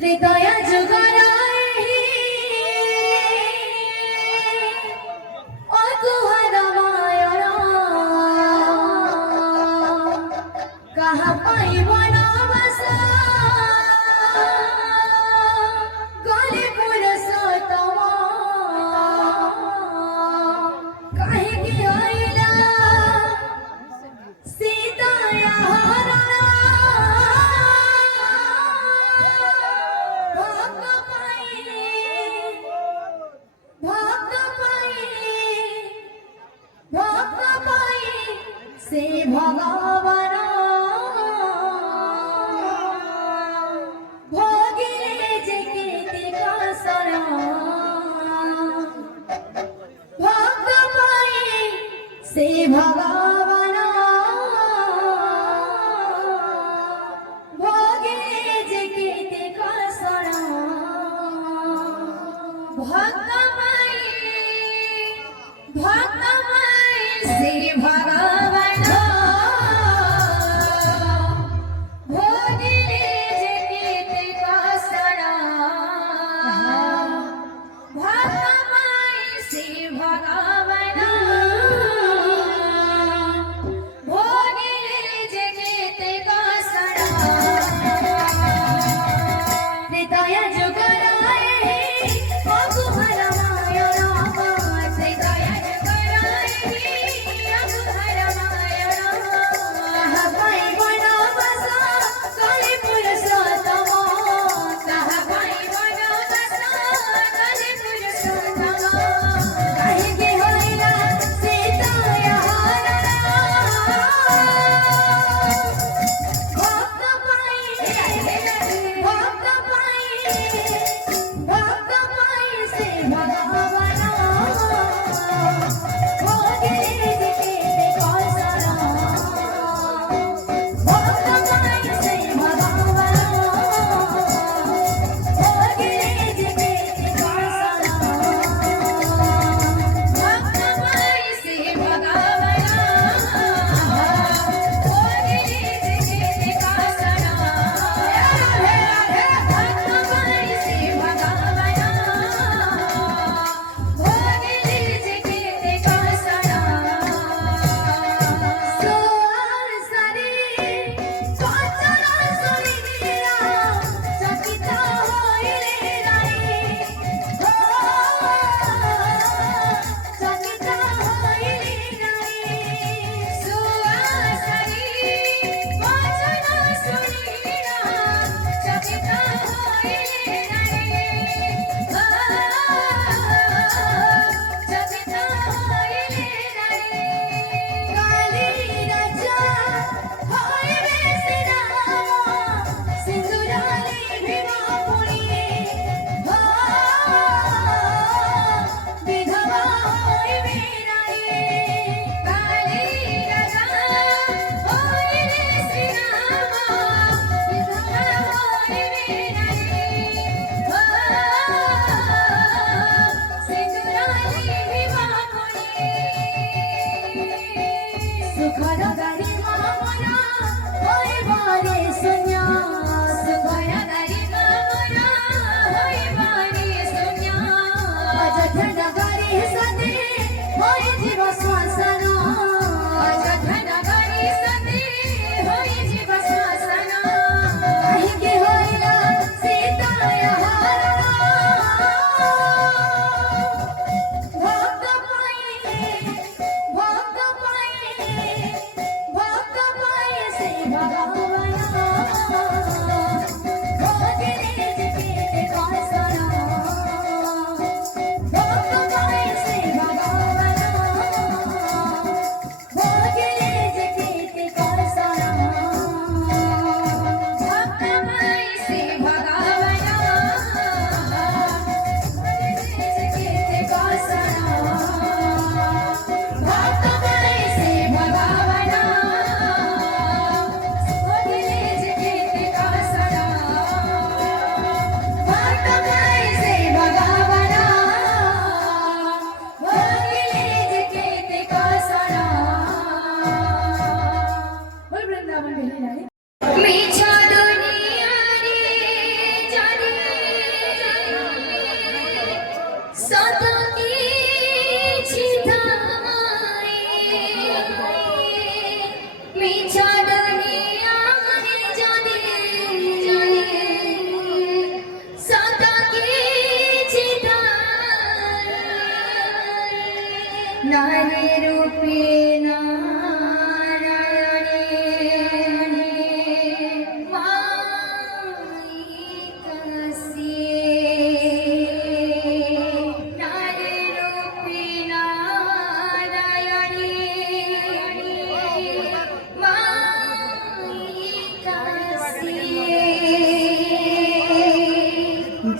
হৃদয় যুগরাই অকুহর মায়র কাহা পাইব না বসা গলে পুরুষোত্তম কাহিকি হইলা সীতায়া হরণ से भगवान भोगिले जे कीर्ति कासर भक्त पाई से भगवान भोगिले जे कीर्ति कासर भक्त पाई से भगवान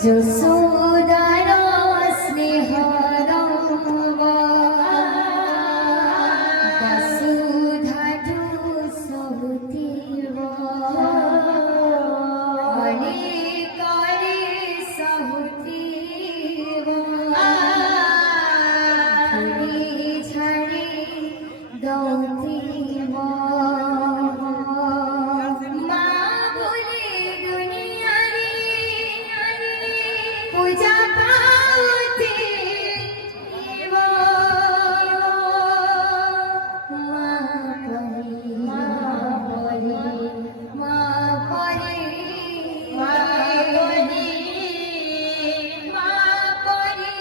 যশোদার স্নেহর বসুধাধু সহুতিব করে করে সহুতিব ঝাড়ি ঝাড়ি দৌতিব মা বলে দুনিয়ারে পূজা পাওতে মা পরে মা পরে মা পরে মা পরে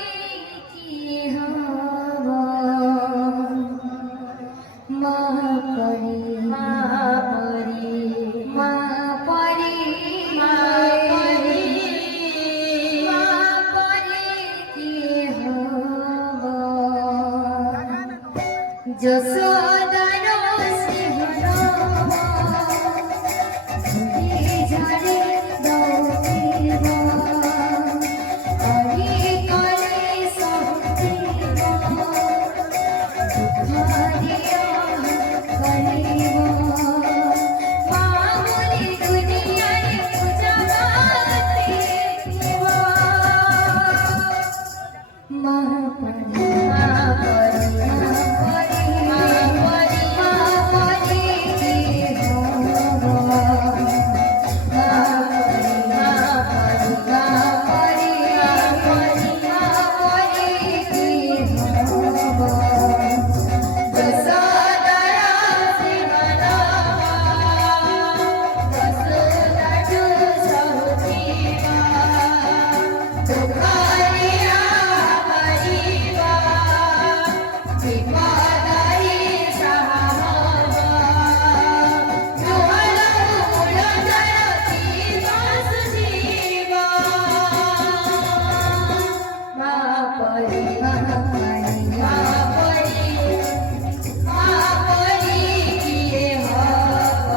কি হব মা পরে মা পরে মা পরে মা পরে মা পরে কি হব যশোদার স্নেহর ঝুড়ি ঝাড়ি দৌতিব করে করে সহুতিব দুঃখ দিয়া করিব মা বলি দুনিয়ারে পূজা পাতে মা পরে মা পরে মা পরে মা পরে কি হব মা পরে মা পরে মা পরে মা পরে কি হব যশোদার স্নেহর বসুধাধু সহুতিব দুঃখরিয়া হরিব বিপদরি সাহব দুহল মূল জয়তি বাসুজীব মা পরে মা পরে মা পরে মা পরে কি হব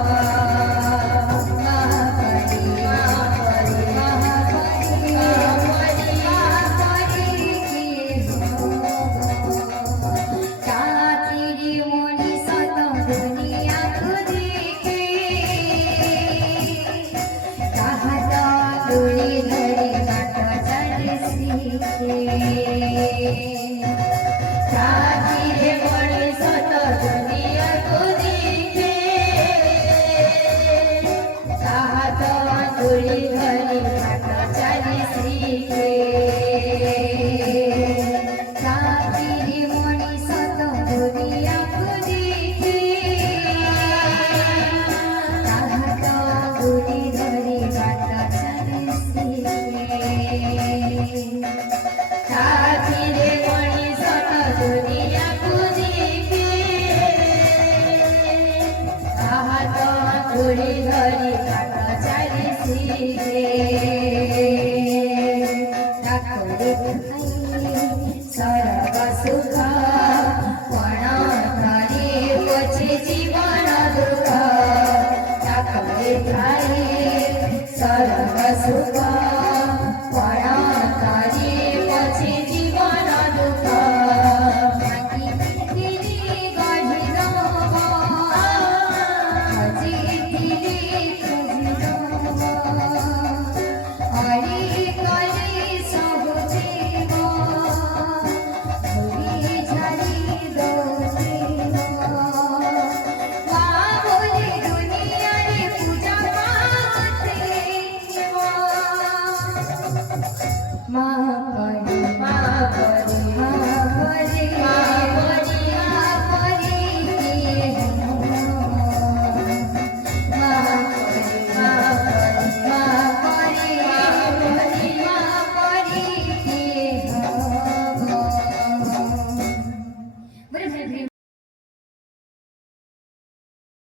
মা পরে মা পরে মা পরে মা পরে মা পরে কি হব কাতিরি মনি সত দুনিয়া খুদিকে কাহাত দুড়ি ধরি বাট চালি শিখে কাতিরে মনি সত দুনিয়া খুদিকে কাহাত দুড়ি ধরি বাট চালি শিখে কাতিরে মনি সত দুনিয়া খুদিকে কাহাত দুড়ি ধরি বাট চালি শিখে কাতিরে মনি সত দুনিয়া খুদিকে কাহাত দুড়ি ধরি বাট চালি শিখে